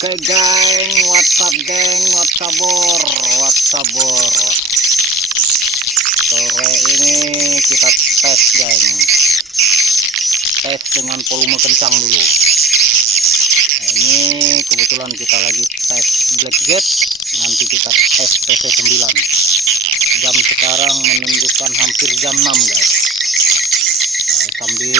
Oke geng, WhatsApp geng, WhatsApp. Sore ini kita tes geng, tes dengan volume kencang dulu. Nah, ini kebetulan kita lagi tes Blackjet, nanti kita tes PC9. Jam sekarang menunjukkan hampir jam 6 guys. Sambil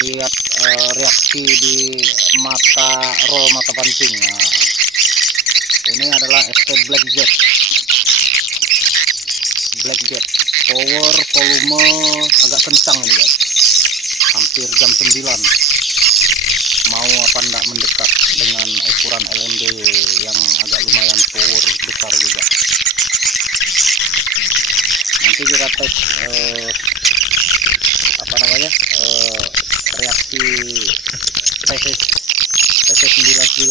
lihat reaksi di roll mata pancing. Nah, ini adalah ST Blackjet, power volume agak kencang ini guys, hampir jam 9. Mau apa ndak mendekat dengan ukuran LMD yang agak lumayan power besar juga. Nanti kita tes reaksi PC99.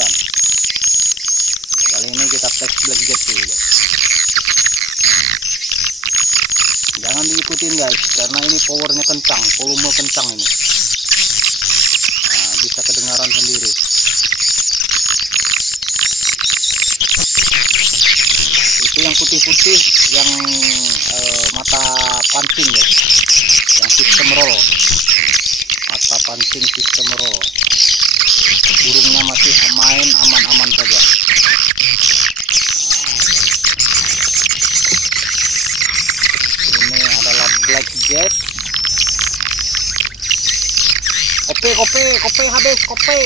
Kali ini kita tes Blackjet dulu guys. Jangan diikutin guys, karena ini powernya kencang, volume kencang ini. Nah, bisa kedengaran sendiri. Itu yang putih-putih, yang mata pancing guys, yang sistem roll. Mata pancing sistem roll. Burungnya masih main aman-aman saja. Ini adalah Blackjet. Kopi habis kopi.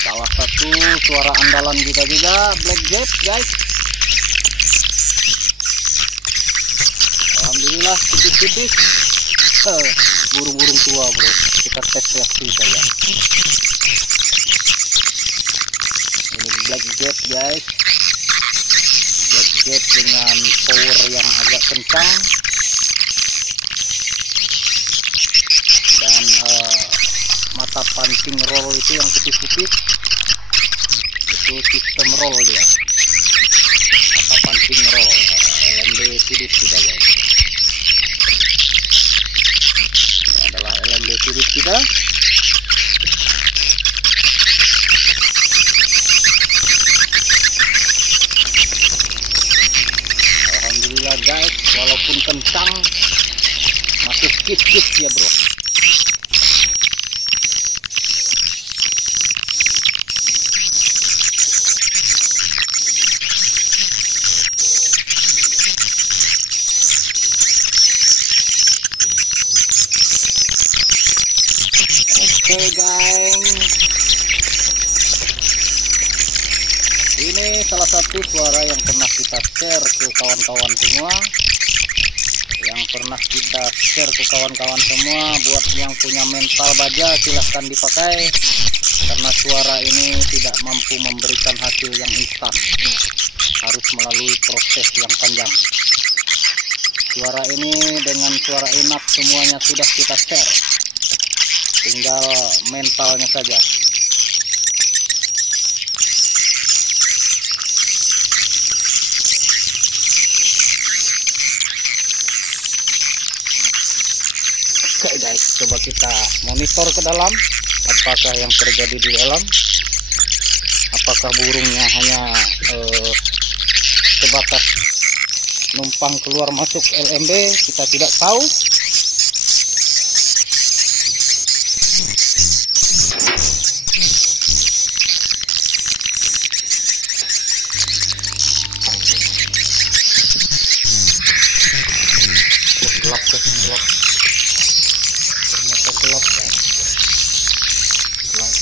Salah satu suara andalan kita juga Blackjet guys. Alhamdulillah tipis-tipis. Burung-burung tua bro, kita tes reaksi saja. Ini Blackjet guys, Blackjet dengan power yang agak kencang dan mata pancing roll itu yang putih-putih, itu sistem roll dia, mata pancing roll LMD Philips kita guys. Ini adalah LMD Philips kita. Alhamdulillah guys, walaupun kencang masih kis-kis ya bro. Oke geng, ini salah satu suara yang pernah kita share ke kawan-kawan semua, buat yang punya mental baja silahkan dipakai, karena suara ini tidak mampu memberikan hasil yang instan, harus melalui proses yang panjang. Suara ini dengan suara enak semuanya sudah kita share, tinggal mentalnya saja. Oke guys, coba kita monitor ke dalam, apakah yang terjadi di dalam, apakah burungnya hanya sebatas numpang keluar masuk LMD, kita tidak tahu. Gelap.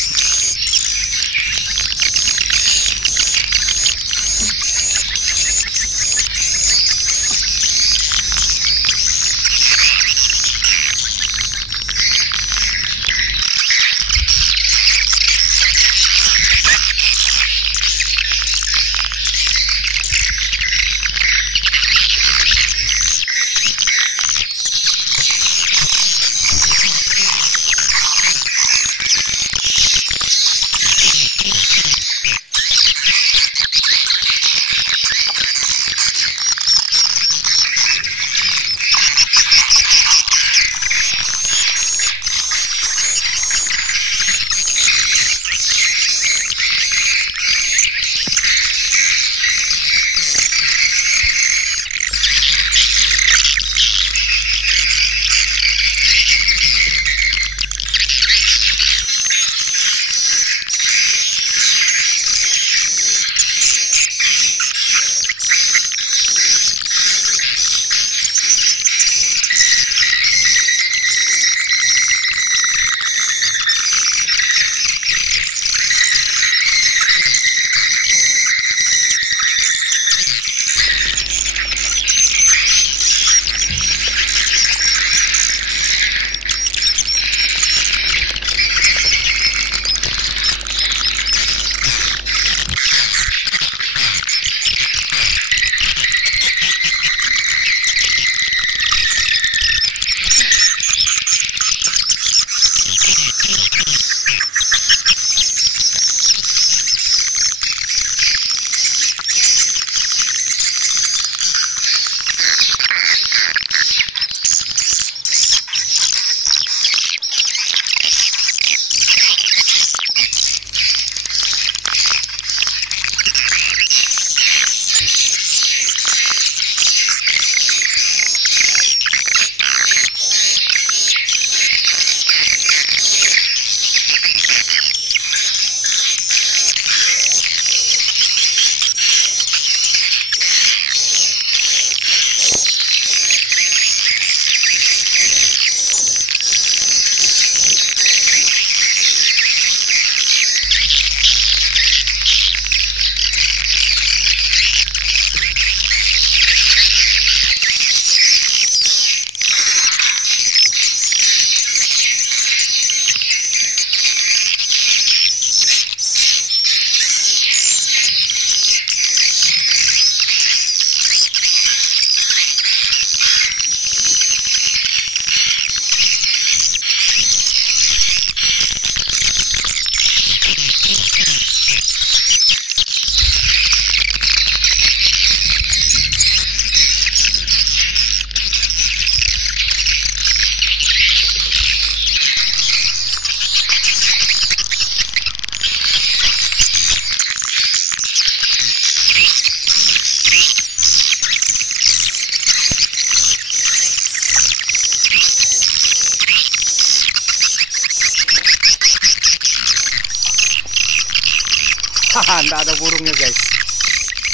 Nggak ada burungnya guys.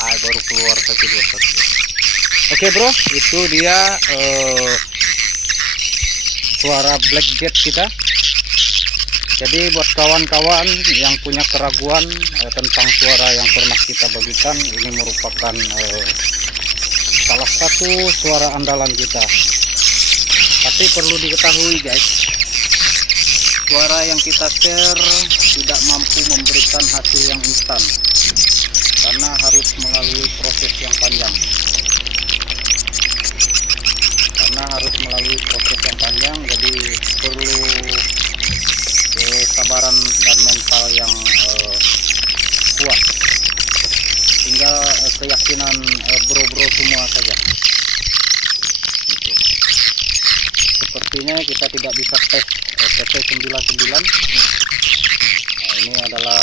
Baru keluar satu. Oke bro, itu dia suara blackjet kita. Jadi buat kawan-kawan yang punya keraguan tentang suara yang pernah kita bagikan, ini merupakan salah satu suara andalan kita. Tapi perlu diketahui guys, suara yang kita share tidak mampu memberikan hasil yang instan, karena harus melalui proses yang panjang. Jadi perlu kesabaran dan mental yang kuat. Tinggal keyakinan bro-bro semua saja. Sepertinya kita tidak bisa tes PT99. Ini adalah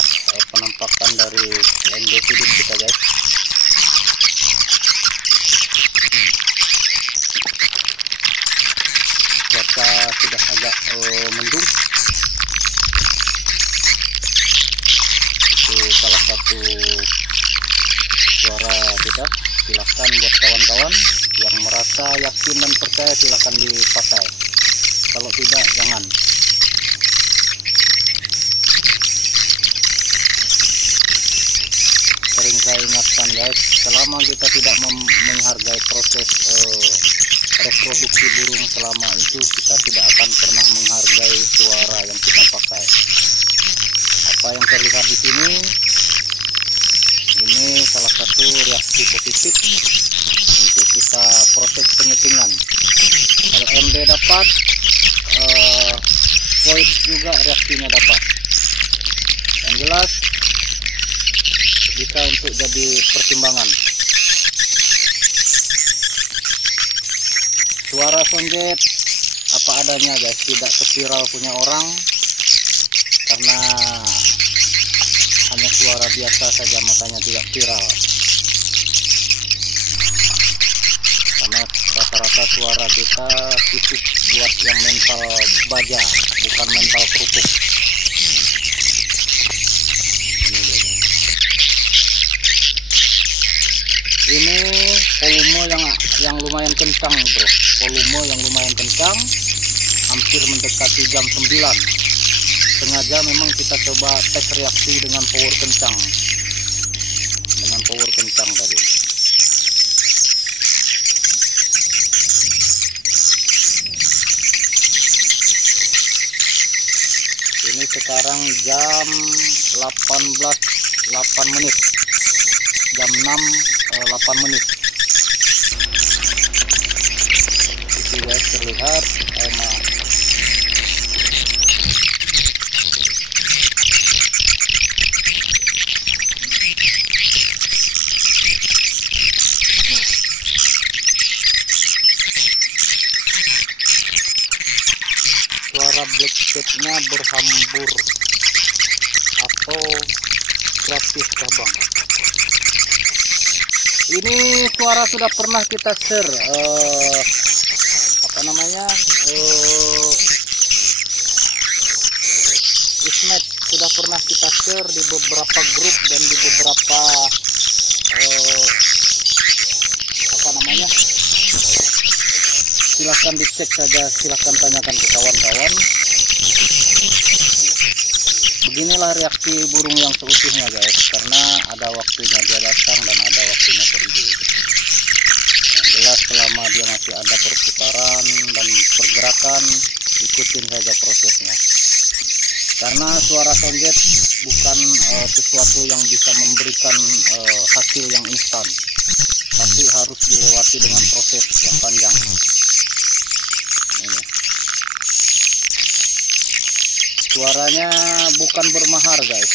penampakan dari endosidus kita guys. Cuaca sudah agak mendung. Itu salah satu suara kita. Silahkan buat kawan-kawan yang merasa yakin dan percaya, silahkan dipakai. Kalau tidak, jangan. Sering saya ingatkan guys, selama kita tidak menghargai proses reproduksi burung, selama itu kita tidak akan pernah menghargai suara yang kita pakai. Apa yang terlihat di sini, ini salah satu reaksi positif untuk kita proses penyetingan. LMD dapat, void juga reaksinya dapat. Yang jelas bisa untuk jadi pertimbangan. Suara sonjet apa adanya guys, tidak seviral punya orang, karena hanya suara biasa saja makanya tidak viral. Karena rata-rata suara kita khusus buat yang mental baja, bukan mental kerupuk. Ini volume yang lumayan kencang bro, volume yang lumayan kencang, hampir mendekati jam 9. Sengaja memang kita coba tes reaksi dengan power kencang, tadi. Ini sekarang jam 18.08 menit, jam 6.08 menit. Itu guys terlihat suara blackjet-nya berhambur atau gratis terbang. Ini suara sudah pernah kita share, Ismet sudah pernah kita share di beberapa grup dan di beberapa silahkan dicek saja, silahkan tanyakan ke kawan-kawan. Beginilah reaksi burung yang seutuhnya guys, karena ada waktunya dia datang dan ada waktunya pergi. Yang jelas selama dia masih ada perputaran dan pergerakan, ikutin saja prosesnya. Karena suara sonjet bukan sesuatu yang bisa memberikan hasil yang instan, tapi harus dilewati dengan proses yang panjang. Ini suaranya bukan bermahar guys,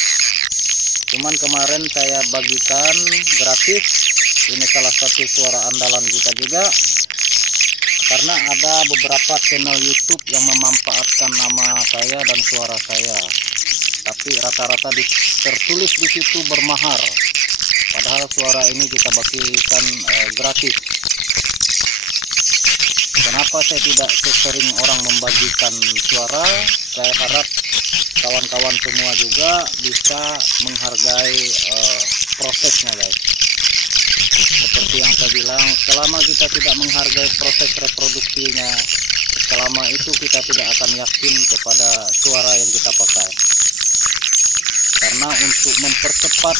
cuman kemarin saya bagikan gratis. Ini salah satu suara andalan kita juga, karena ada beberapa channel YouTube yang memanfaatkan nama saya dan suara saya, tapi rata-rata tertulis di situ bermahar, padahal suara ini kita bagikan gratis. Kenapa saya tidak sesering orang membagikan suara? Saya harap kawan-kawan semua juga bisa menghargai prosesnya guys. Seperti yang saya bilang, selama kita tidak menghargai proses reproduksinya, selama itu kita tidak akan yakin kepada suara yang kita pakai. Karena untuk mempercepat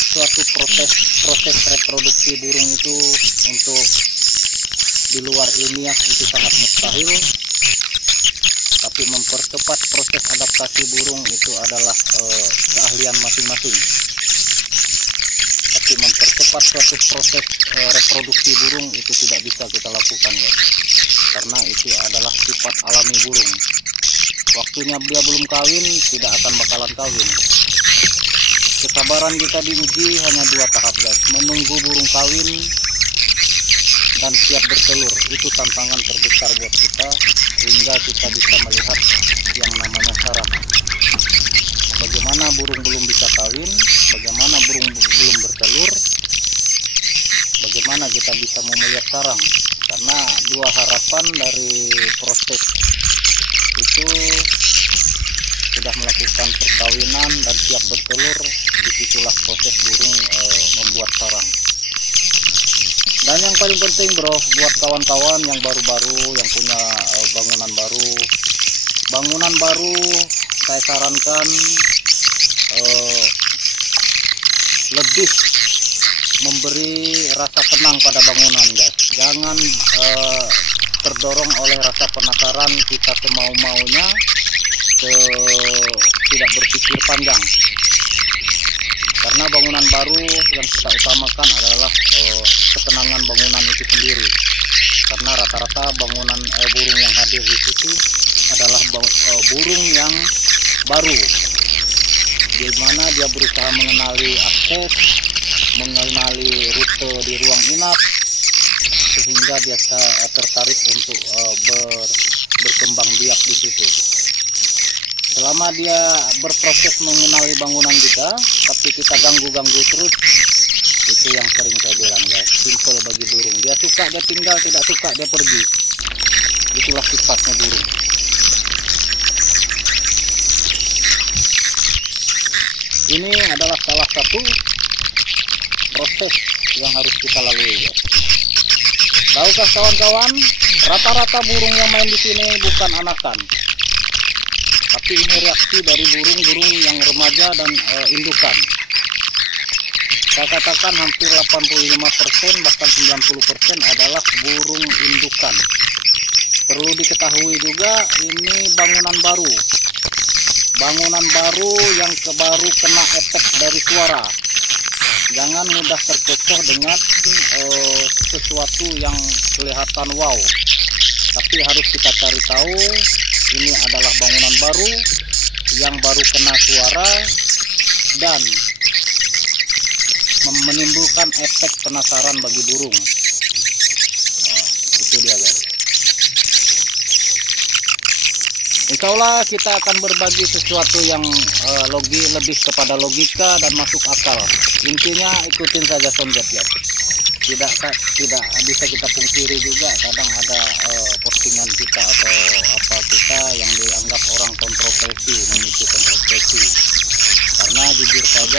suatu proses reproduksi burung itu, untuk di luar ilmiah itu sangat mustahil. Tapi mempercepat proses adaptasi burung itu adalah keahlian masing-masing. Tapi mempercepat suatu proses reproduksi burung itu tidak bisa kita lakukan ya, karena itu adalah sifat alami burung. Waktunya dia belum kawin, tidak akan bakalan kawin. Kesabaran kita diuji hanya 2 tahap guys, menunggu burung kawin dan siap bertelur. Itu tantangan terbesar buat kita, hingga kita bisa melihat yang namanya sarang. Bagaimana burung belum bisa kawin, bagaimana burung belum bertelur, bagaimana kita bisa melihat sarang. Karena 2 harapan dari proses itu sudah melakukan perkawinan dan siap bertelur, disitulah proses burung membuat sarang. Dan yang paling penting bro, buat kawan-kawan yang baru-baru, yang punya bangunan baru, saya sarankan lebih memberi rasa tenang pada bangunan guys. Jangan terdorong oleh rasa penasaran, kita semau-maunya, tidak berpikir panjang. Karena bangunan baru yang kita utamakan adalah ketenangan bangunan itu sendiri. Karena rata-rata bangunan burung yang hadir di situ adalah burung yang baru, di mana dia berusaha mengenali akses, mengenali rute di ruang inap, sehingga dia tertarik untuk berkembang biak di situ. Selama dia berproses mengenali bangunan kita, tapi kita ganggu terus, itu yang sering saya bilang guys, simple bagi burung. Dia suka dia tinggal, tidak suka dia pergi. Itulah sifatnya burung. Ini adalah salah satu proses yang harus kita lalui guys. Tahukah kawan-kawan, rata-rata burung yang main di sini bukan anakan, tapi ini reaksi dari burung-burung yang remaja dan indukan. Saya katakan hampir 85%, bahkan 90% adalah burung indukan. Perlu diketahui juga, ini bangunan baru yang baru kena efek dari suara. Jangan mudah terkecoh dengan sesuatu yang kelihatan wow, tapi harus kita cari tahu ini adalah bangunan baru yang baru kena suara dan menimbulkan efek penasaran bagi burung. Itu dia guys. Insya Allah kita akan berbagi sesuatu yang lebih kepada logika dan masuk akal. Intinya ikutin saja Sonjet ya. Tidak bisa kita pungkiri juga, kadang ada postingan kita atau apa kita yang dianggap orang kontroversi, memicu kontroversi. Karena jujur saja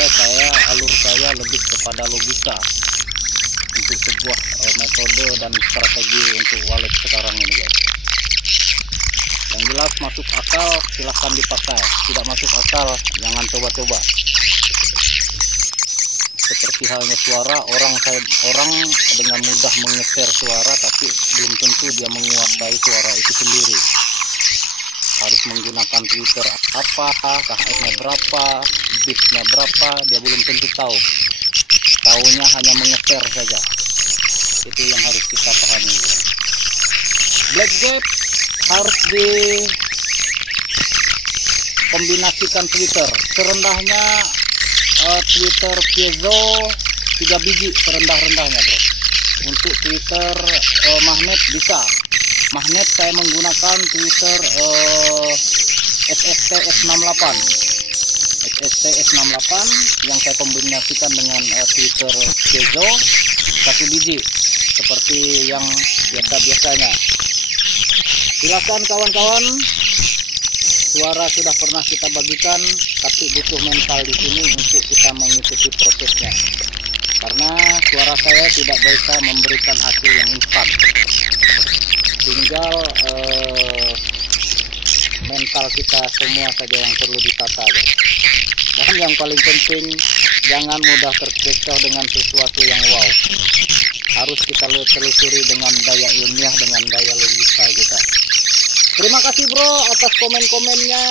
alur saya lebih kepada logika untuk sebuah metode dan strategi untuk walet sekarang ini guys. Yang jelas masuk akal silahkan dipakai, tidak masuk akal jangan coba-coba. Seperti halnya suara, orang dengan mudah mengeser suara, tapi belum tentu dia menguasai suara itu sendiri. Harus menggunakan Twitter apa, KM-nya berapa, bit-nya berapa, dia belum tentu tahu. Taunya hanya mengeser saja. Itu yang harus kita pahami. Blackjack harus dikombinasikan Twitter. Serendahnya Twitter piezo 3 biji, serendah-rendahnya bro. Untuk Twitter magnet bisa. Magnet saya menggunakan Twitter SST S68 yang saya kombinasikan dengan Twitter piezo 1 biji seperti yang biasanya. Silakan kawan-kawan Suara sudah pernah kita bagikan, tapi butuh mental di sini untuk kita mengikuti prosesnya. Karena suara saya tidak bisa memberikan hasil yang instan. Tinggal mental kita semua saja yang perlu ditata, guys. Dan yang paling penting, jangan mudah terkecoh dengan sesuatu yang wow. Harus kita telusuri dengan daya ilmiah, dengan daya logika kita. Terima kasih bro atas komen-komennya.